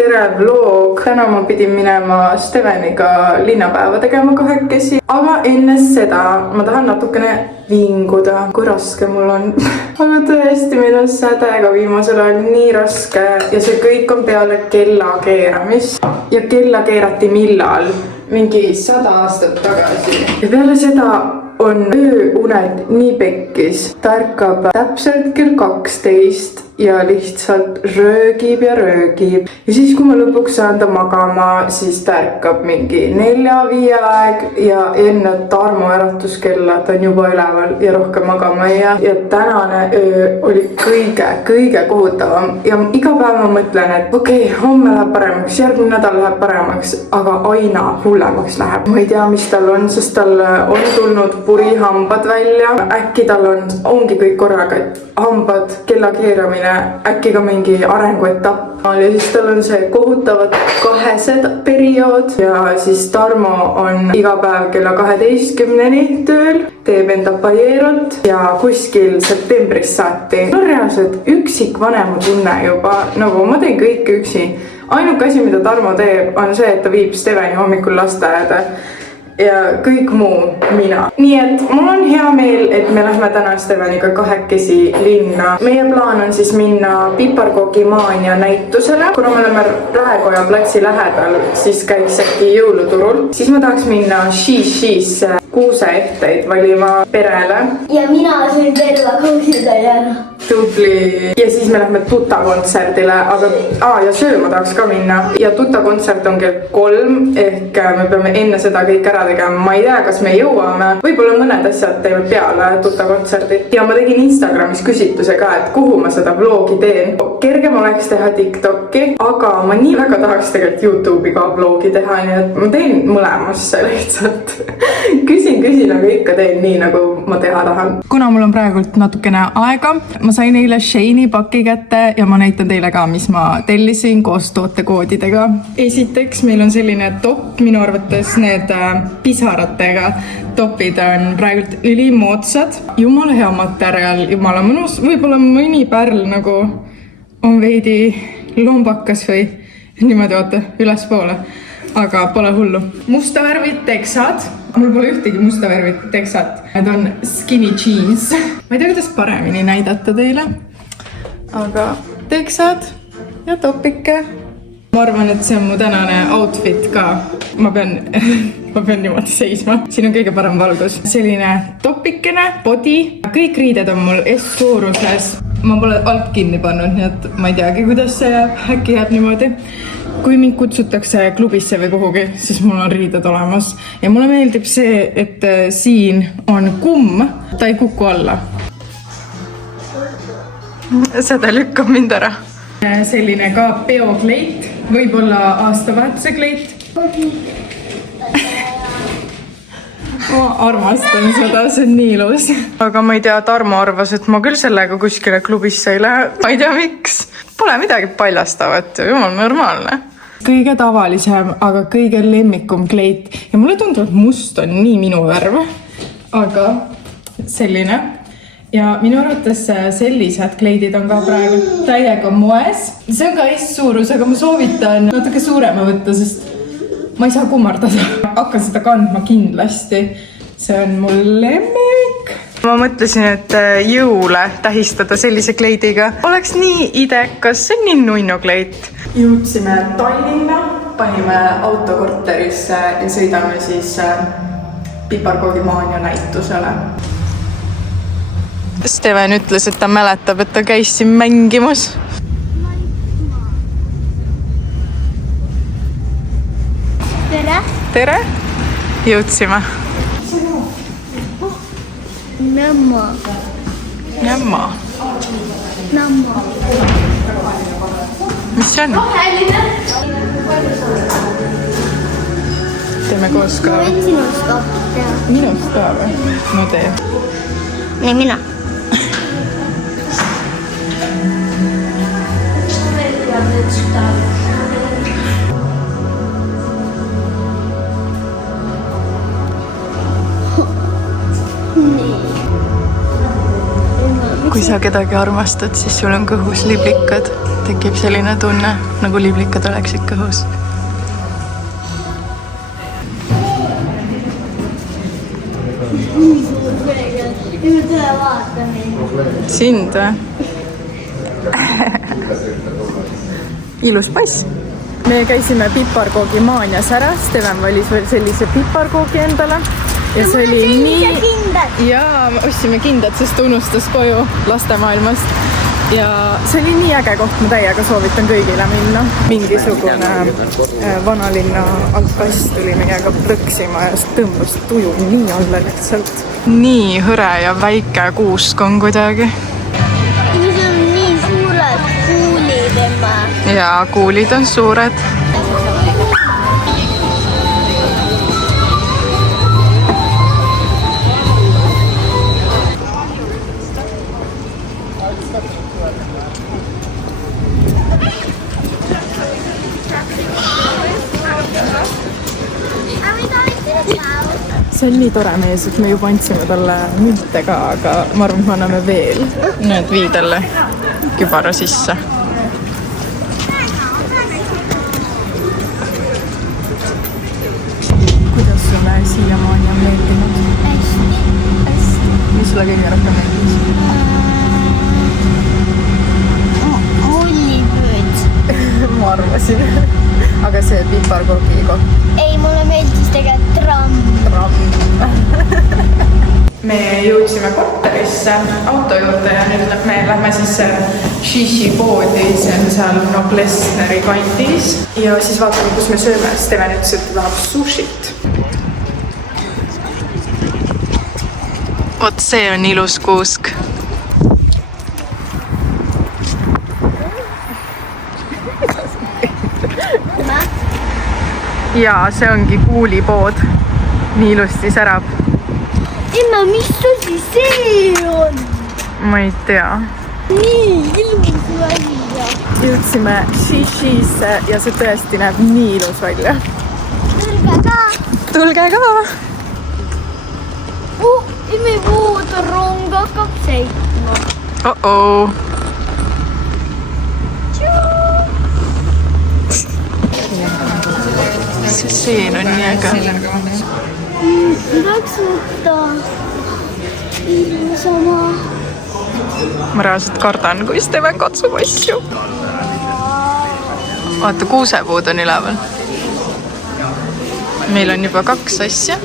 tere vlog! Täna ma pidin minema Steveniga linnapäeva tegema kahekesi, aga enne seda ma tahan natukene vinguda, kui raske mul on. Aga tõesti, meil on sädega viimasel ajal nii raske ja see kõik on peale kella keeramist. Ja kella keerati millal? Mingi 100 aastat tagasi. Ja peale seda on ööunet nii pekkis. Ta ärkab täpselt kell 12 ja lihtsalt röögib ja röögib. Ja siis, kui ma lõpuks saan ta magama, siis ta ärkab mingi 4-5 aeg ja enne Tarmo äratuskella ta on juba üleval ja rohkem magama ei jää. Ja tänane öö oli kõige kohutavam. Ja iga päev ma mõtlen, et okei, homme läheb paremaks, järgmine nädal läheb paremaks, aga aina hullemaks läheb. Ma ei tea, mis tal on, sest tal on tulnud purihambad välja. Äkki tal ongi kõik korraga, et hambad, kella keeramine, äkki ka mingi arenguetapp. Ja siis tal on see kohutavad kahesed periood ja siis Tarmo on iga päev kella 12-ni tööl, teeb enda pajeerot ja kuskil septembris saati. No reaalselt üksikvanema tunne juba, nagu ma teen kõike üksi. Ainuke asi, mida Tarmo teeb, on see, et ta viib Steveni hommikul lasteaeda. Ja kõik muu mina. Nii et mul on hea meel, et me lähme täna Steveniga kahekesi linna. Meie plaan on siis minna Piparkoogimaania näitusele. Kuna me oleme Raekoja platsi lähedal, siis käiks äkki jõuluturul. Siis ma tahaks minna She's kuuseehteid valima perele. Ja mina sõin terve kuusetäjana. Tubli. Ja siis me lähme Tuta kontserdile, ja sööma tahaks ka minna. Ja Tuta kontsert on kell 3, ehk me peame enne seda kõik ära tegema. Ma ei tea, kas me jõuame. Võib-olla mõned asjad teeme peale Tuta kontserdi. Ja ma tegin Instagramis küsitluse ka, et kuhu ma seda vlogi teen. Kergem oleks teha TikToki, aga ma nii väga tahaks tegelikult YouTube'i ka vlogi teha, nii et ma teen mõlemasse lihtsalt. Küsin, aga ikka teen nii, nagu ma teha tahan. Kuna mul on praegult natukene aega, ma sain eile Sheini paki kätte ja ma näitan teile ka, mis ma tellisin koos tootekoodidega. Esiteks meil on selline top, minu arvates need pisaratega topid on praegult ülimoodsad. Jumala hea materjal, jumala mõnus. Võib-olla mõni pärl nagu on veidi lombakas või niimoodi vaata ülespoole, aga pole hullu. Musta värvid teksad. Mul pole ühtegi musta värvid teksat. Need on skinny jeans. Ma ei tea, kuidas paremini näidata teile. Aga teksad ja topike. Ma arvan, et see on mu tänane outfit ka. Ma pean niimoodi seisma. Siin on kõige parem valgus. Selline topikene, body. Kõik riided on mul S-suuruses. Ma pole alt kinni pannud, nii et ma ei teagi, kuidas see jääb. Äkki jääb niimoodi. Kui mind kutsutakse klubisse või kuhugi, siis mul on riided olemas. Ja mulle meeldib see, et siin on kumm. Ta ei kuku alla. Seda lükkab mind ära. Selline ka peokleit. Võib-olla aastavahetuse kleit. Ma armastan seda, see on nii ilus. Aga ma ei tea, Tarmo arvas, et ma küll sellega kuskile klubisse ei lähe. Ma ei tea, miks. Pole midagi paljastavat, jumal normaalne. Kõige tavalisem, aga kõige lemmikum kleit. Ja mulle tundub, et must on nii minu värv. Aga selline. Ja minu arvates sellised kleidid on ka praegu täiega moes. See on ka S-suurus, aga ma soovitan natuke suurema võtta, sest ma ei saa kummardada. Hakkan seda kandma kindlasti. See on mul lemmik. Ma mõtlesin, et jõule tähistada sellise kleidiga oleks nii idekas, see on nii nunnu kleit. Jõudsime Tallinna, panime autokorterisse ja sõidame siis Piparkoogimaania näitusele. Steven ütles, et ta mäletab, et ta käis siin mängimas. Tere! Tere! Jõudsime. Nõmma. Nõmma. Nõmma. Mis see on? Teeme koos ka. Ma võin sinust ka teha. Minust ka või? No tee. Nii mina. Kui sa kedagi armastad, siis sul on kõhus liblikad. Tekib selline tunne, nagu liblikad oleksid kõhus. Sind või? Ilus pass. Me käisime piparkoogi maanias ära. Steven valis veel sellise piparkoogi endale. Ja see oli nii... Jaa, me ostsime kindad, sest ta unustas koju lastemaailmast. Ja see oli nii äge koht, ma täiega soovitan kõigile minna. Mingisugune vanalinna alkass tuli meiega plõksima ja tõmbas tuju nii alla lihtsalt. Nii hõre ja väike kuusk on kuidagi. Mis on nii suured kuulid, ema. Ja kuulid on suured. See on nii tore mees, et me juba andsime talle münte ka, aga ma arvan, et me anname veel. Nüüd vii talle kübara sisse. Kuidas sulle siiamaani on meeldinud? Hästi. Mis sulle kõige rohkem meeldis? Mullipüüd. Ma arvasin. Aga see piparkoogi koht. Ei, mulle meeldis tegelikult tramm. Me jõudsime korterisse auto juurde ja nüüd me lähme siis Shishi poodi, see on seal Noblessneri kandis ja siis vaatame, kus me sööme. Steven ütles, et ta tahab sushit. Vot see on ilus kuusk. Jaa, see ongi kuulipood. Nii ilusti särab. Emma, mis asi see on? Ma ei tea. Nii ilus välja. Jõudsime Shishisse ja see tõesti näeb nii ilus välja. Tulge ka. Tulge ka! Emme puudu rong hakkab seitma. Oh-oh! See seen on nii äge. Tahaks võtta sama. Ma reaalselt kardan, kui Steven katsub asju. Vaata, kuusepuud on üleval. Meil on juba 2 asja.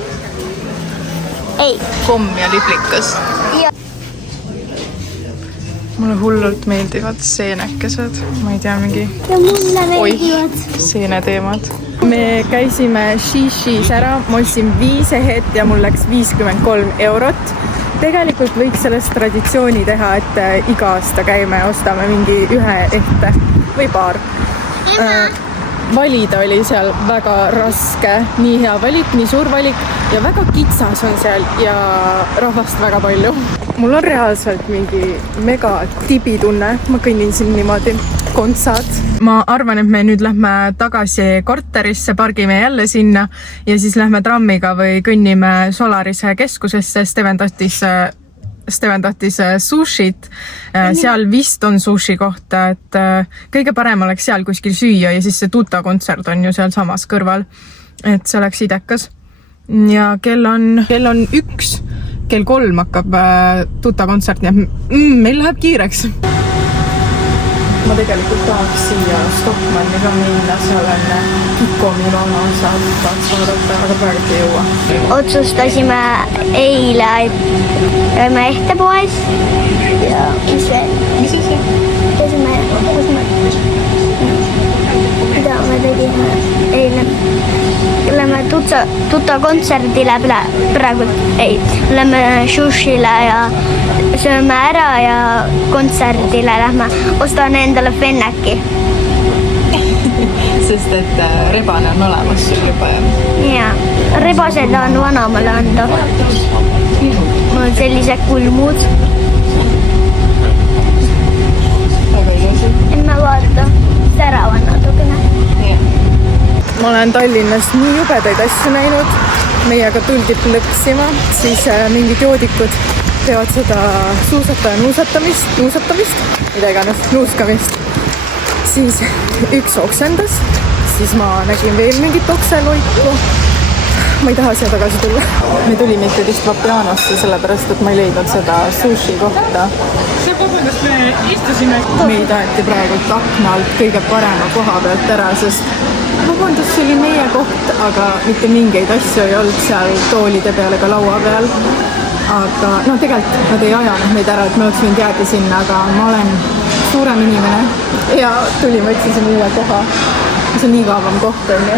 Ei. Komm ja liblikas. Ja. Mulle hullult meeldivad seenekesed. Ma ei tea, mingi... Ja mulle meeldivad. Seeneteemad. Me käisime Shishis ära, ma ostsin 5 ehet ja mul läks 53 €. Tegelikult võiks sellest traditsiooni teha, et iga aasta käime ja ostame mingi 1 ehte või paar. Valida oli seal väga raske, nii hea valik, nii suur valik ja väga kitsas on seal ja rahvast väga palju. Mul on reaalselt mingi mega tibitunne, ma kõnnin siin niimoodi kontsad. Ma arvan, et me nüüd lähme tagasi korterisse, pargime jälle sinna ja siis lähme trammiga või kõnnime Solarise keskusesse. Steven tahtis sushit. Seal vist on sushi kohta, et kõige parem oleks seal kuskil süüa ja siis see Tuta kontsert on ju seal samas kõrval. Et see oleks idekas. Ja kell on 1, kell 3 hakkab Tuta kontsert, nii et meil läheb kiireks. Ma tegelikult tahaks siia Stockmanni ka minna, seal on Kiko Milano saab vaadata, aga praegu ei jõua. Otsustasime eile, et käime ehtepoes ja mis veel? Mis asi? Mida me tegime eile? Lähme Tuta kontserdile praegu, ei, lähme sushile ja sööme ära ja kontserdile lähme. Ostan endale fenneki. Sest et rebane on olemas sul juba. Ja, rebased on vanamale anda. Mul on sellised kulmud. Väga ilusi. Emme vaata, säravad natukene. Ma olen Tallinnas nii jubedaid asju näinud. Meiega tuldi plõksima, siis mingid joodikud teevad seda suusataja nuusatamist, mida iganes, nuuskamist. Siis üks oksendas, siis ma nägin veel mingit okseloiku. Ma ei taha siia tagasi tulla. Me tulime ikka vist Vapianosse, sellepärast, et ma ei leidnud seda sushi kohta. Vabandust, me istusime. Meid aeti praegu akna alt kõige parema koha pealt ära, sest vabandust, see oli meie koht, aga mitte mingeid asju ei olnud seal toolide peal ega laua peal. Aga no tegelikult nad ei ajanud meid ära, et me oleks võinud jääda sinna, aga ma olen suurem inimene ja tulime, otsisime uue koha. See on nii kavam koht, on ju?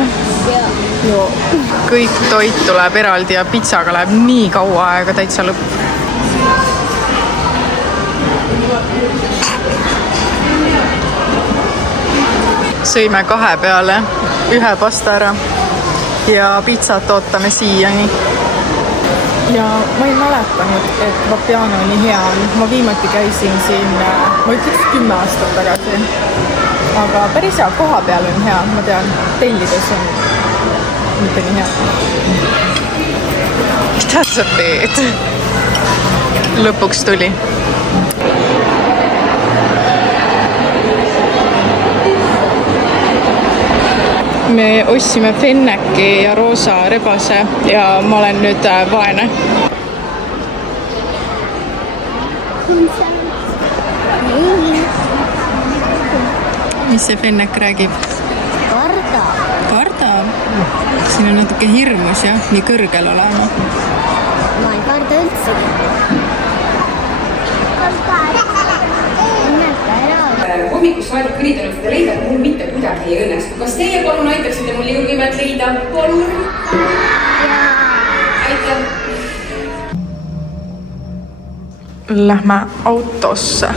Joo. Kõik toit tuleb eraldi ja pitsaga läheb nii kaua aega täitsa lõpp. Sõime 2 peale, 1 pasta ära ja pitsat ootame siiani. Ja ma ei mäletanud, et Vapiano nii hea on. Ma viimati käisin siin, ma ütleks 10 aastat tagasi. Aga päris hea, koha peal on hea, ma tean, tellides on mitte nii hea. Mida sa teed? Lõpuks tuli. Me ostsime fenneki ja roosa rebase ja ma olen nüüd vaene. Mis see fennek räägib? Karda. Karda? Siin on natuke hirmus, jah? Nii kõrgel olema. Ma ei karda üldsegi. Hommikust saadik üritanud seda leida, et mul mitte kuidagi ei õnnestu. Kas teie palun aitaksite mul jõugimet leida? Palun! Aitäh! Lähme autosse.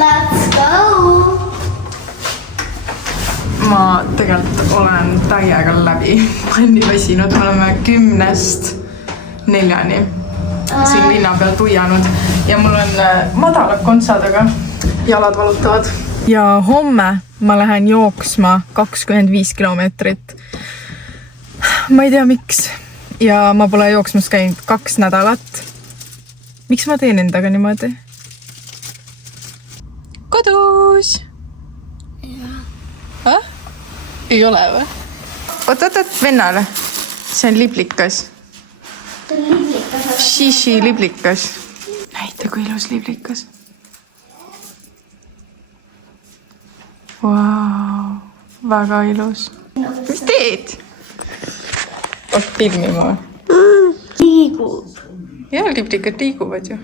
Let's go! Ma tegelikult olen täiega läbi. Ma olen nii väsinud, me oleme 10-st 4-ni siin linna peal tuianud ja mul on madalad kontsad, aga jalad valutavad. Ja homme ma lähen jooksma 25 kilomeetrit. Ma ei tea miks. Ja ma pole jooksmas käinud 2 nädalat. Miks ma teen endaga niimoodi? Kodus! Ei ole või? Oot, vennale. See on liblikas. Shishi liblikas. Näita, kui ilus liblikas. Vau, väga ilus. Mis teed? Oot, filmi ma. Liigub. Ja, liblikad liiguvad ju.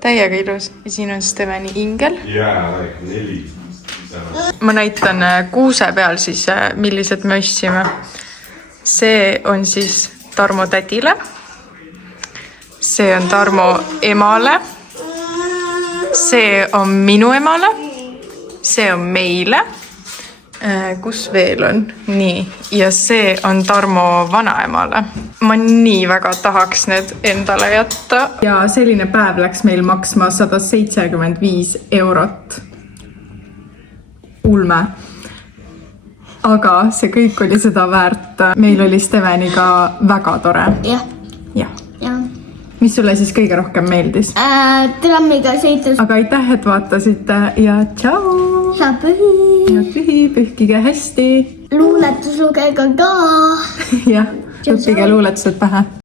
Täiega ilus. Ja siin on Steveni ingel. Ma näitan kuuse peal siis, millised me ostsime. See on siis Tarmo tädile. See on Tarmo emale. See on minu emale. See on meile. Kus veel on? Nii. Ja see on Tarmo vanaemale. Ma nii väga tahaks need endale jätta. Ja selline päev läks meil maksma 175 €. Ulme. Aga see kõik oli seda väärt. Meil oli Steveniga väga tore. Jah. Jah. Jah. Mis sulle siis kõige rohkem meeldis? Trammiga sõitus. Aga aitäh, et vaatasite ja tšau! Hea pühi. Ja pühi, pühkige hästi. Luuletus lugege ka. Jah, õppige luuletused pähe.